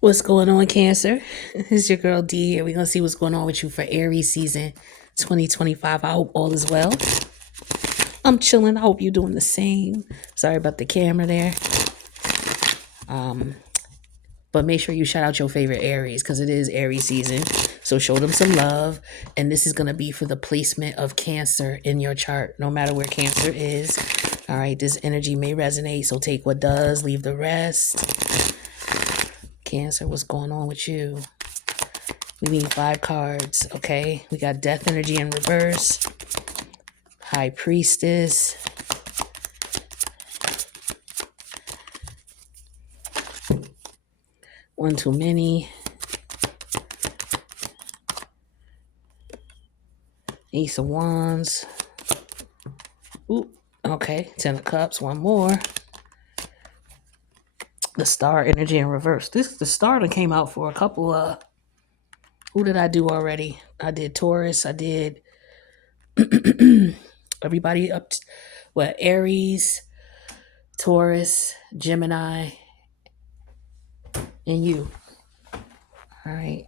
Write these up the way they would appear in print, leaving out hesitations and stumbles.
What's going on, Cancer? It's your girl D here. We're going to see what's going on with you for Aries season 2025. I hope all is well. I'm chilling. I hope you're doing the same. Sorry about the camera there. But make sure you shout out your favorite Aries because it is Aries season. So show them some love. And this is going to be for the placement of Cancer in your chart, no matter where Cancer is. All right, this energy may resonate. So take what does, leave the rest. Cancer, what's going on with you? We need 5 cards, okay? We got Death Energy in reverse, High Priestess, One Too Many, Ace of Wands. Ooh, okay, 10 of Cups, one more. The Star Energy in reverse. The Star that came out for a couple who did I do already? I did Taurus, I did everybody up to, Aries, Taurus, Gemini, and you. All right.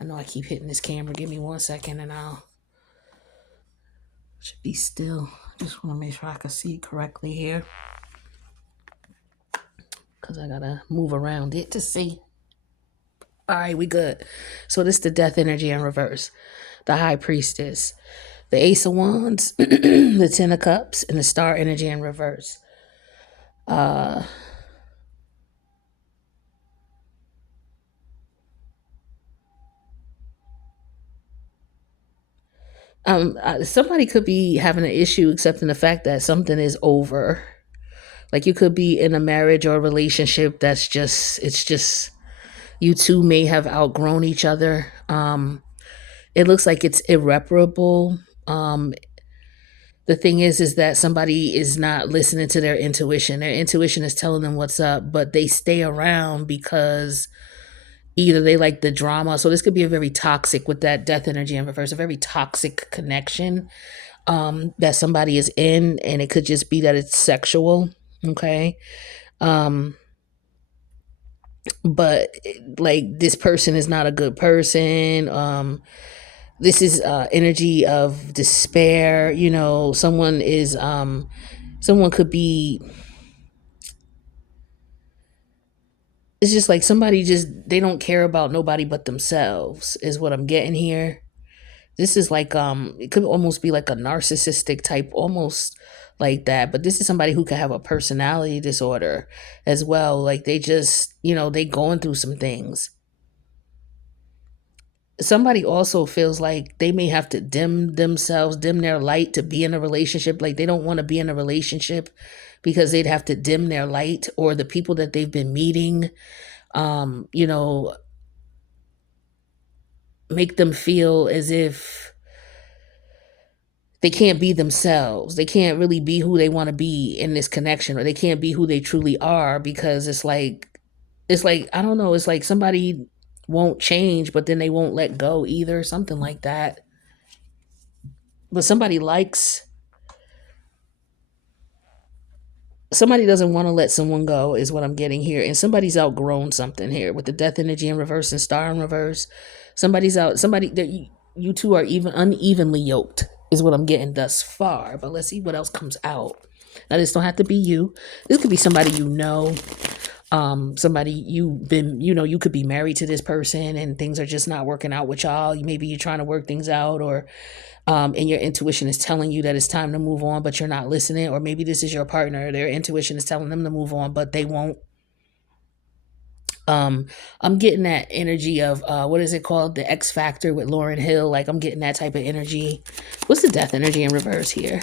I know I keep hitting this camera. Give me 1 second and I'll should be still. Just want to make sure I can see correctly here because I gotta move around it to see. All right, we good. So this is the Death Energy in reverse, the High Priestess, the Ace of Wands, the Ten of Cups, and the Star Energy in reverse. Uh, Somebody could be having an issue accepting the fact that something is over. Like you could be in a marriage or a relationship that's just you two may have outgrown each other. It looks like it's irreparable. The thing is that somebody is not listening to their intuition. Their intuition is telling them what's up, but they stay around because either they like the drama. So this could be a very toxic with that death energy in reverse, a very toxic connection that somebody is in, and it could just be that it's sexual. Okay. Um, but like this person is not a good person. This is energy of despair. You know, someone could be, it's just like somebody just, they don't care about nobody but themselves is what I'm getting here. This is like it could almost be like a narcissistic type, almost like that, but this is somebody who could have a personality disorder as well. Like they just, they going through some things. Somebody also feels like they may have to dim themselves, dim their light to be in a relationship. Like they don't want to be in a relationship because they'd have to dim their light, or the people that they've been meeting, um, you know, make them feel as if they can't be themselves. They can't really be who they want to be in this connection, or they can't be who they truly are because it's like I don't know, it's like somebody won't change, but then they won't let go either, something like that. But somebody doesn't want to let someone go is what I'm getting here, and somebody's outgrown something here with the death energy in reverse and star in reverse. Somebody that you two are even unevenly yoked is what I'm getting thus far, but let's see what else comes out. Now this don't have to be you. This could be somebody you know, somebody you've been, you could be married to this person and things are just not working out with y'all. Maybe you're trying to work things out, or and your intuition is telling you that it's time to move on, but you're not listening. Or maybe this is your partner, their intuition is telling them to move on, but they won't. I'm getting that energy of what is it called, the X Factor with Lauren Hill. Like I'm getting that type of energy. What's the death energy in reverse here?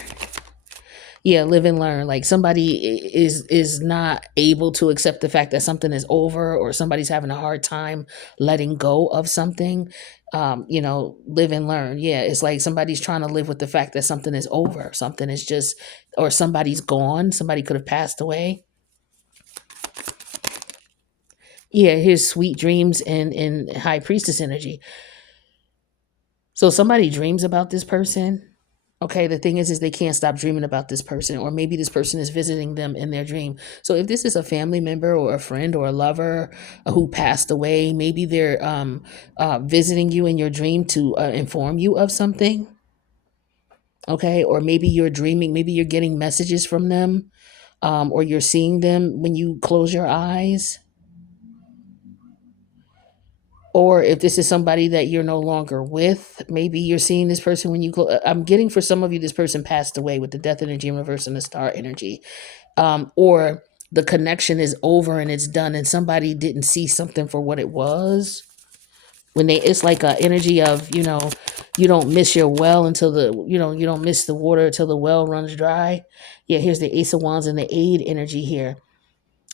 Yeah, live and learn. Like somebody is not able to accept the fact that something is over, or somebody's having a hard time letting go of something. Live and learn. Yeah, it's like somebody's trying to live with the fact that something is over, something is just, or somebody's gone, somebody could have passed away. Yeah, here's sweet dreams and high priestess energy. So somebody dreams about this person, Okay, the thing is they can't stop dreaming about this person, or maybe this person is visiting them in their dream. So if this is a family member or a friend or a lover who passed away, maybe they're visiting you in your dream to inform you of something. Okay, or maybe you're dreaming, maybe you're getting messages from them, or you're seeing them when you close your eyes. Or if this is somebody that you're no longer with, maybe you're seeing this person when you I'm getting, for some of you, this person passed away with the death energy in reverse and the star energy. Or the connection is over and it's done and somebody didn't see something for what it was. When they, it's like a energy of, you don't miss your well until you don't miss the water until the well runs dry. Yeah, here's the Ace of Wands and the aid energy here.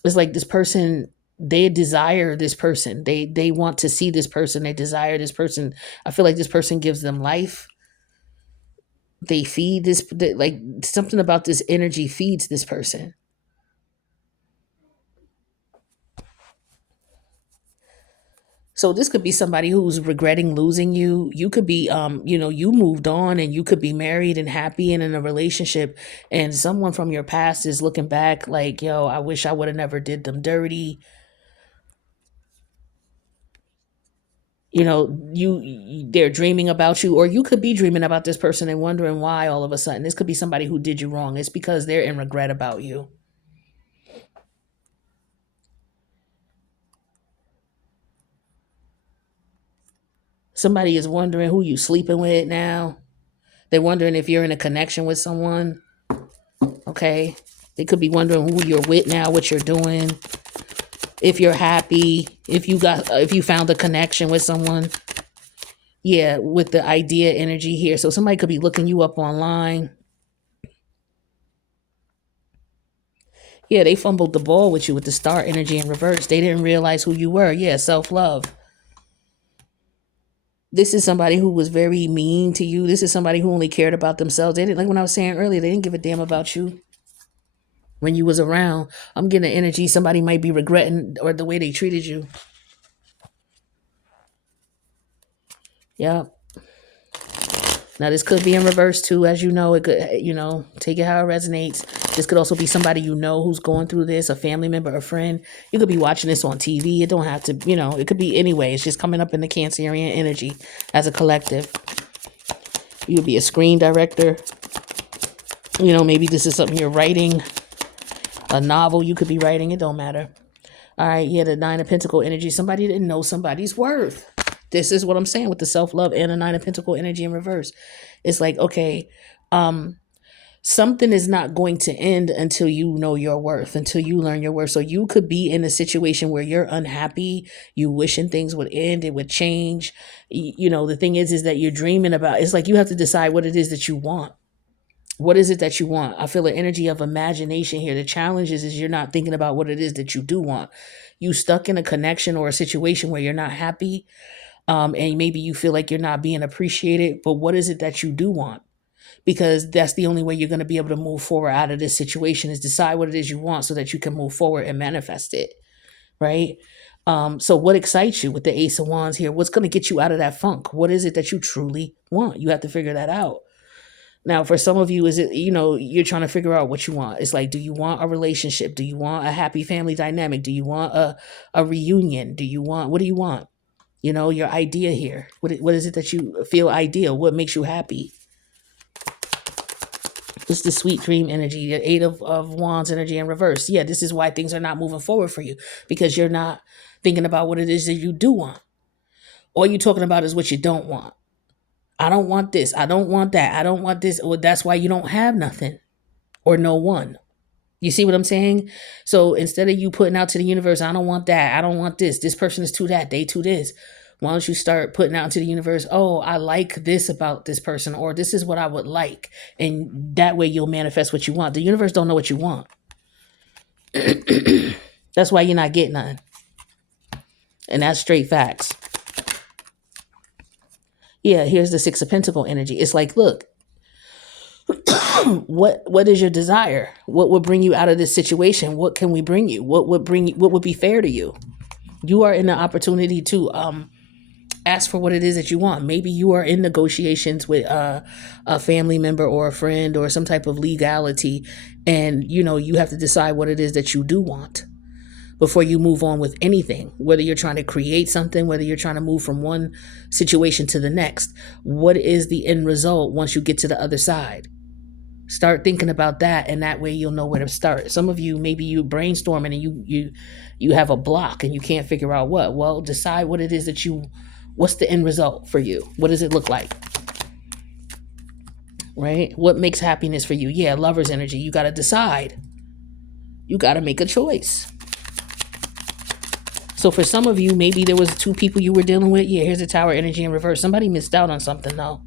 It's like this person, they desire this person, they want to see this person, they desire this person. I feel like this person gives them life. They feed this, like something about this energy feeds this person. So this could be somebody who's regretting losing you. You could be you moved on and you could be married and happy and in a relationship, and someone from your past is looking back like, yo, I wish I would have never did them dirty. They're dreaming about you, or you could be dreaming about this person and wondering why all of a sudden. This could be somebody who did you wrong. It's because they're in regret about you. Somebody is wondering who you sleeping with now. They're wondering if you're in a connection with someone. Okay, they could be wondering who you're with now, what you're doing, if you're happy, if you found a connection with someone. Yeah, with the idea energy here. So somebody could be looking you up online. Yeah, they fumbled the ball with you with the star energy in reverse. They didn't realize who you were. Yeah, self-love. This is somebody who was very mean to you. This is somebody who only cared about themselves. They didn't, like when I was saying earlier, they didn't give a damn about you when you was around. I'm getting the energy somebody might be regretting or the way they treated you. Yeah. Now this could be in reverse too, as you know. It could, take it how it resonates. This could also be somebody who's going through this, a family member, a friend. You could be watching this on TV. It don't have to, it could be anyway. It's just coming up in the Cancerian energy as a collective. You could be a screen director. Maybe this is something you're writing, a novel you could be writing. It don't matter. All right, yeah, the Nine of Pentacle energy. Somebody didn't know somebody's worth. This is what I'm saying with the self-love and the Nine of Pentacle energy in reverse. It's like, okay, something is not going to end until you know your worth, until you learn your worth. So you could be in a situation where you're unhappy, you wishing things would end, it would change. The thing is that you're dreaming about, it's like you have to decide what it is that you want. What is it that you want? I feel the energy of imagination here. The challenge is you're not thinking about what it is that you do want. You stuck in a connection or a situation where you're not happy, and maybe you feel like you're not being appreciated. But what is it that you do want? Because that's the only way you're going to be able to move forward out of this situation, is decide what it is you want so that you can move forward and manifest it. Right? So what excites you with the Ace of Wands here? What's going to get you out of that funk? What is it that you truly want? You have to figure that out. Now, for some of you, is it, you're trying to figure out what you want. It's like, do you want a relationship? Do you want a happy family dynamic? Do you want a reunion? What do you want? Your idea here. What is it that you feel ideal? What makes you happy? It's the sweet dream energy, the Eight of Wands energy in reverse. Yeah, this is why things are not moving forward for you, because you're not thinking about what it is that you do want. All you're talking about is what you don't want. I don't want this. I don't want that. I don't want this. Well, that's why you don't have nothing or no one. You see what I'm saying? So instead of you putting out to the universe, I don't want that. I don't want this. This person is too that. They too this. Why don't you start putting out to the universe, oh, I like this about this person, or this is what I would like. And that way you'll manifest what you want. The universe don't know what you want. That's why you're not getting none. And that's straight facts. Yeah, here's the Six of Pentacle energy. It's like, look, what is your desire? What would bring you out of this situation? What can we bring you? What would be fair to you? You are in the opportunity to Ask for what it is that you want. Maybe you are in negotiations with a family member or a friend or some type of legality, and you have to decide what it is that you do want before you move on with anything, whether you're trying to create something, whether you're trying to move from one situation to the next. What is the end result once you get to the other side? Start thinking about that, and that way you'll know where to start. Some of you, maybe you brainstorming and you have a block and you can't figure out what. Well, decide what it is that what's the end result for you? What does it look like? Right? What makes happiness for you? Yeah, lover's energy. You got to decide. You got to make a choice. So for some of you, maybe there was two people you were dealing with. Yeah, here's the Tower energy in reverse. Somebody missed out on something though.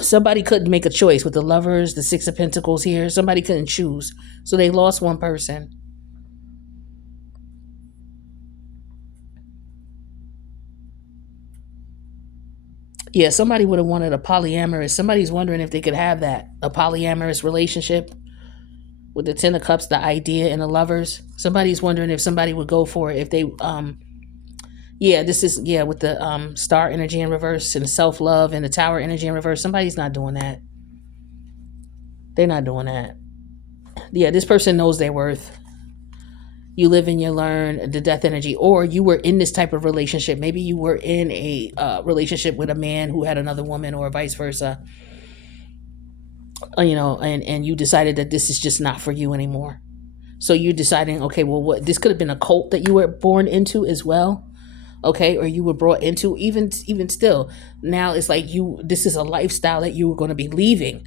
Somebody couldn't make a choice with the Lovers, the Six of Pentacles here. Somebody couldn't choose. So they lost one person. Yeah, somebody would have wanted a polyamorous. Somebody's wondering if they could have that. A polyamorous relationship with the Ten of Cups, the idea, and the Lovers. Somebody's wondering if somebody would go for it if they this is with the Star energy in reverse and self-love and the Tower energy in reverse. Somebody's not doing that. They're not doing that. Yeah, this person knows their worth. You live and you learn, the Death energy. Or you were in this type of relationship. Maybe you were in a relationship with a man who had another woman, or vice versa. And you decided that this is just not for you anymore. So you're deciding, okay, well, what, this could have been a cult that you were born into as well. Okay, or you were brought into. Even still, now it's like this is a lifestyle that you were going to be leaving.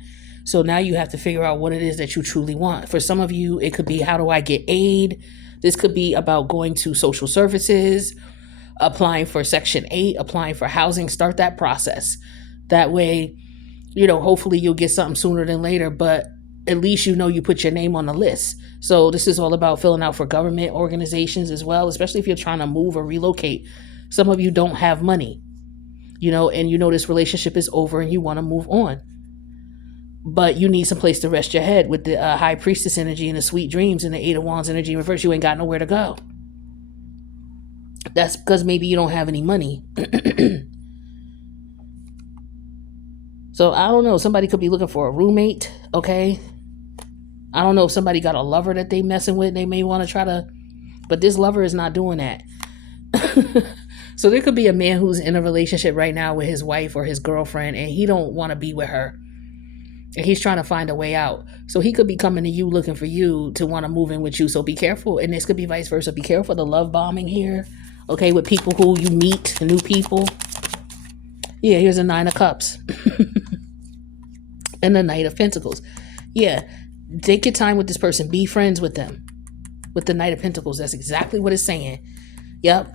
So now you have to figure out what it is that you truly want. For some of you, it could be, how do I get aid? This could be about going to social services, applying for Section 8, applying for housing. Start that process. That way, hopefully you'll get something sooner than later, but at least you put your name on the list. So this is all about filling out for government organizations as well, especially if you're trying to move or relocate. Some of you don't have money, and this relationship is over and you want to move on. But you need some place to rest your head with the High Priestess energy and the Sweet Dreams and the Eight of Wands energy in reverse. You ain't got nowhere to go. That's because maybe you don't have any money. So I don't know. Somebody could be looking for a roommate, okay? I don't know if somebody got a lover that they messing with. They may want to try to, but this lover is not doing that. So there could be a man who's in a relationship right now with his wife or his girlfriend, and he don't want to be with her. And he's trying to find a way out. So he could be coming to you looking for you to want to move in with you. So be careful. And this could be vice versa. Be careful the love bombing here. Okay, with people who you meet, new people. Yeah, here's a Nine of Cups. And the Knight of Pentacles. Yeah, take your time with this person. Be friends with them. With the Knight of Pentacles. That's exactly what it's saying. Yep.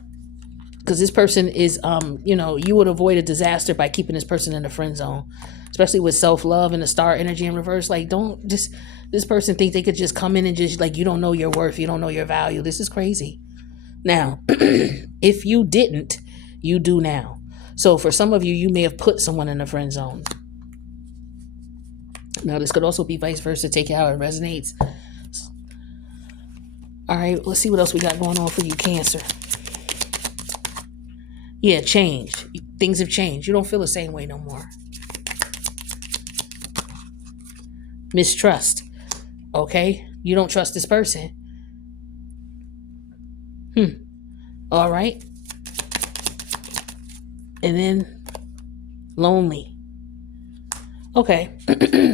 Because this person is, you would avoid a disaster by keeping this person in the friend zone. Especially with self-love and the Star energy in reverse. Like, don't just, this person think they could just come in and just, like, you don't know your worth. You don't know your value. This is crazy. Now, if you didn't, you do now. So for some of you, you may have put someone in the friend zone. Now, this could also be vice versa. Take it how it resonates. All right, let's see what else we got going on for you, Cancer. Yeah, change. Things have changed. You don't feel the same way no more. Mistrust. Okay? You don't trust this person. All right. And then lonely. Okay.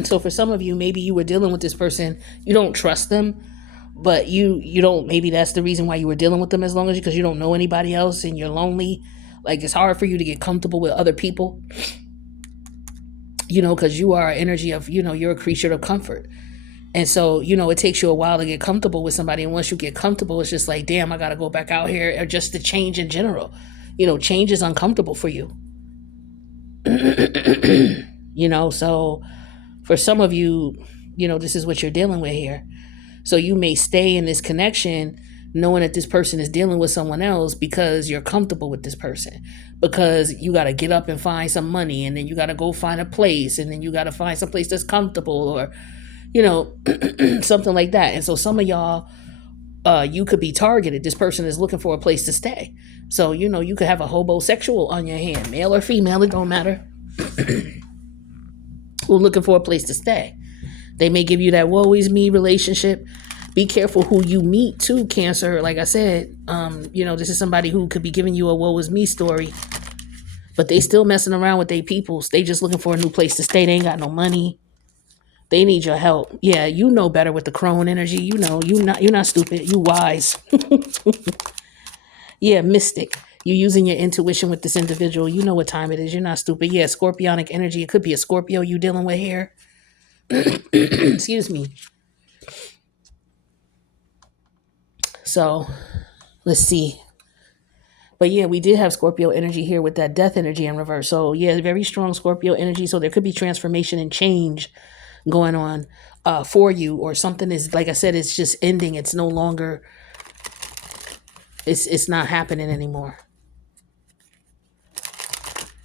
So for some of you, maybe you were dealing with this person. You don't trust them, but you don't, maybe that's the reason why you were dealing with them as long as because you don't know anybody else and you're lonely. Like, it's hard for you to get comfortable with other people, because you are an energy of, you're a creature of comfort. And so, it takes you a while to get comfortable with somebody. And once you get comfortable, it's just like, damn, I got to go back out here, or just the change in general. Change is uncomfortable for you. So for some of you, this is what you're dealing with here. So you may stay in this connection knowing that this person is dealing with someone else because you're comfortable with this person, because you got to get up and find some money, and then you got to go find a place, and then you got to find some place that's comfortable, or something like that. And so some of y'all you could be targeted. This person is looking for a place to stay. So, you could have a homosexual on your hand, male or female, it don't matter, who's looking for a place to stay. They may give you that woe is me relationship. Be careful who you meet too, Cancer. Like I said, this is somebody who could be giving you a woe is me story, but they still messing around with their peoples. They just looking for a new place to stay. They ain't got no money. They need your help. Yeah, you know better with the crone energy. You're not stupid. You wise. Yeah, mystic. You're using your intuition with this individual. You know what time it is. You're not stupid. Yeah, scorpionic energy. It could be a Scorpio you dealing with here. Excuse me. So let's see. But yeah, we did have Scorpio energy here with that death energy in reverse. So yeah, very strong Scorpio energy. So there could be transformation and change going on for you, or something is, like I said, it's just ending. It's no longer. It's not happening anymore.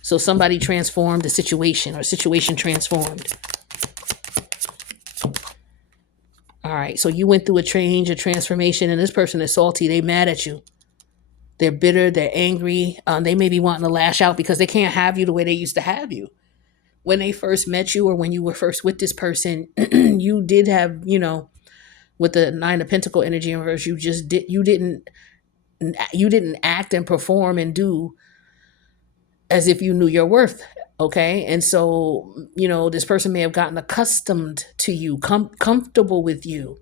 So somebody transformed the situation, or situation transformed. All right. So you went through a change, a transformation, and this person is salty. They mad at you. They're bitter. They're angry. They may be wanting to lash out because they can't have you the way they used to have you. When they first met you, or when you were first with this person, you did have, with the Nine of Pentacle energy in reverse, you didn't act and perform and do as if you knew your worth. Okay. And so, this person may have gotten accustomed to you, comfortable with you.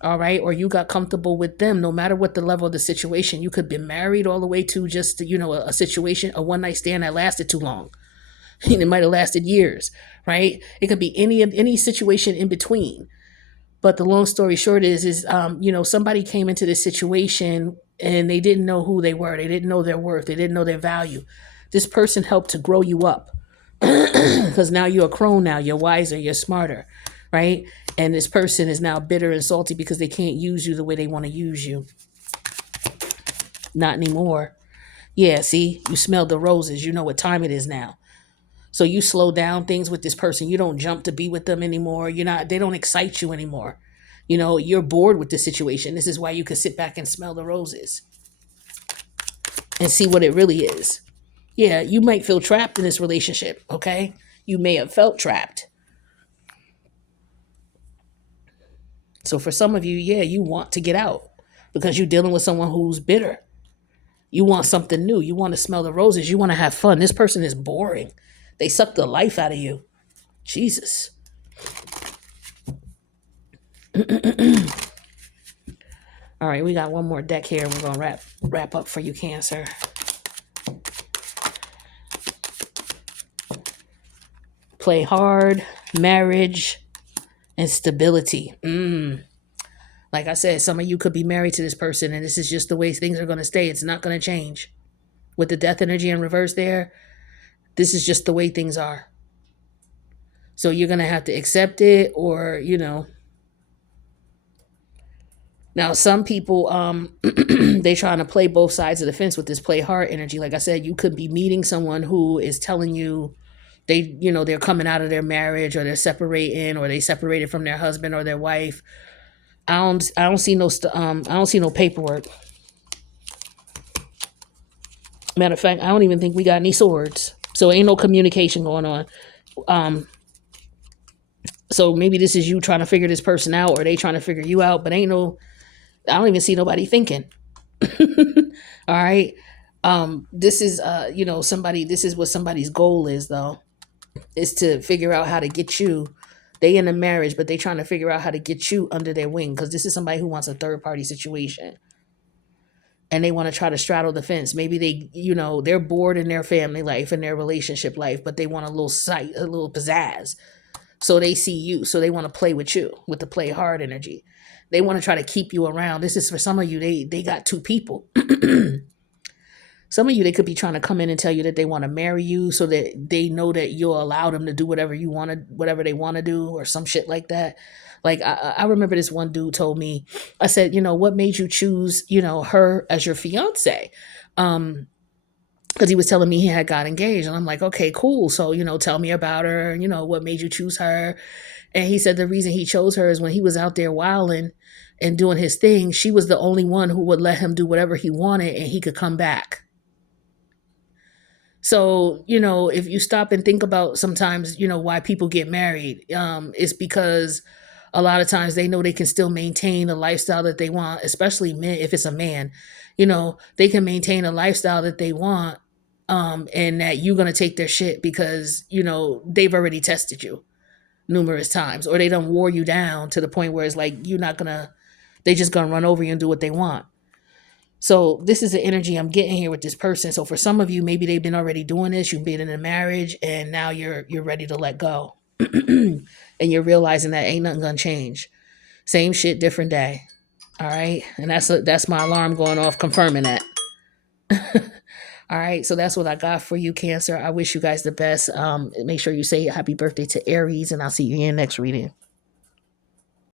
All right. Or you got comfortable with them, no matter what the level of the situation. You could be married all the way to just, a situation, a one night stand that lasted too long. It might have lasted years, right? It could be any situation in between. But the long story short is somebody came into this situation and they didn't know who they were. They didn't know their worth. They didn't know their value. This person helped to grow you up because now you're a crone. Now you're wiser. You're smarter, right? And this person is now bitter and salty because they can't use you the way they want to use you. Not anymore. Yeah, see, you smelled the roses. You know what time it is now. So you slow down things with this person. You don't jump to be with them anymore. They don't excite you anymore. You're bored with the situation. This is why you can sit back and smell the roses and see what it really is. Yeah, you might feel trapped in this relationship, okay? You may have felt trapped. So for some of you, yeah, you want to get out because you're dealing with someone who's bitter. You want something new. You want to smell the roses. You want to have fun. This person is boring. They suck the life out of you. Jesus. All right, we got one more deck here. We're going to wrap up for you, Cancer. Play hard, marriage, and stability. Like I said, some of you could be married to this person, and this is just the way things are going to stay. It's not going to change. With the death energy in reverse there, this is just the way things are. So you're going to have to accept it, or, Now, some people, they trying to play both sides of the fence with this play hard energy. Like I said, you could be meeting someone who is telling you they're coming out of their marriage, or they're separating, or they separated from their husband or their wife. I don't see no paperwork. Matter of fact, I don't even think we got any swords. So ain't no communication going on. So maybe this is you trying to figure this person out, or they trying to figure you out, but I don't even see nobody thinking. All right. This is this is what somebody's goal is, though, is to figure out how to get you. They in a marriage, but they trying to figure out how to get you under their wing, because this is somebody who wants a third party situation. And they want to try to straddle the fence. Maybe they're bored in their family life and their relationship life, but they want a little sight, a little pizzazz. So they see you. So they want to play with you with the play hard energy. They want to try to keep you around. This is for some of you. They got two people. Some of you, they could be trying to come in and tell you that they want to marry you, so that they know that you'll allow them to do whatever they want to do, or some shit like that. Like I remember this one dude told me, I said, what made you choose, her as your fiance? because he was telling me he had got engaged. And I'm like, okay, cool. So, tell me about her. What made you choose her? And he said the reason he chose her is when he was out there wilding and doing his thing, she was the only one who would let him do whatever he wanted and he could come back. So, if you stop and think about sometimes, why people get married, it's because a lot of times they know they can still maintain a lifestyle that they want, especially men, if it's a man, they can maintain a lifestyle that they want, and that you're going to take their shit because, they've already tested you numerous times, or they don't wore you down to the point where it's like, you're not going to, they just going to run over you and do what they want. So this is the energy I'm getting here with this person. So for some of you, maybe they've been already doing this. You've been in a marriage, and now you're ready to let go, and you're realizing that ain't nothing gonna change. Same shit, different day. All right, and that's my alarm going off, confirming that. All right, so that's what I got for you, Cancer. I wish you guys the best. Make sure you say happy birthday to Aries, and I'll see you in your next reading.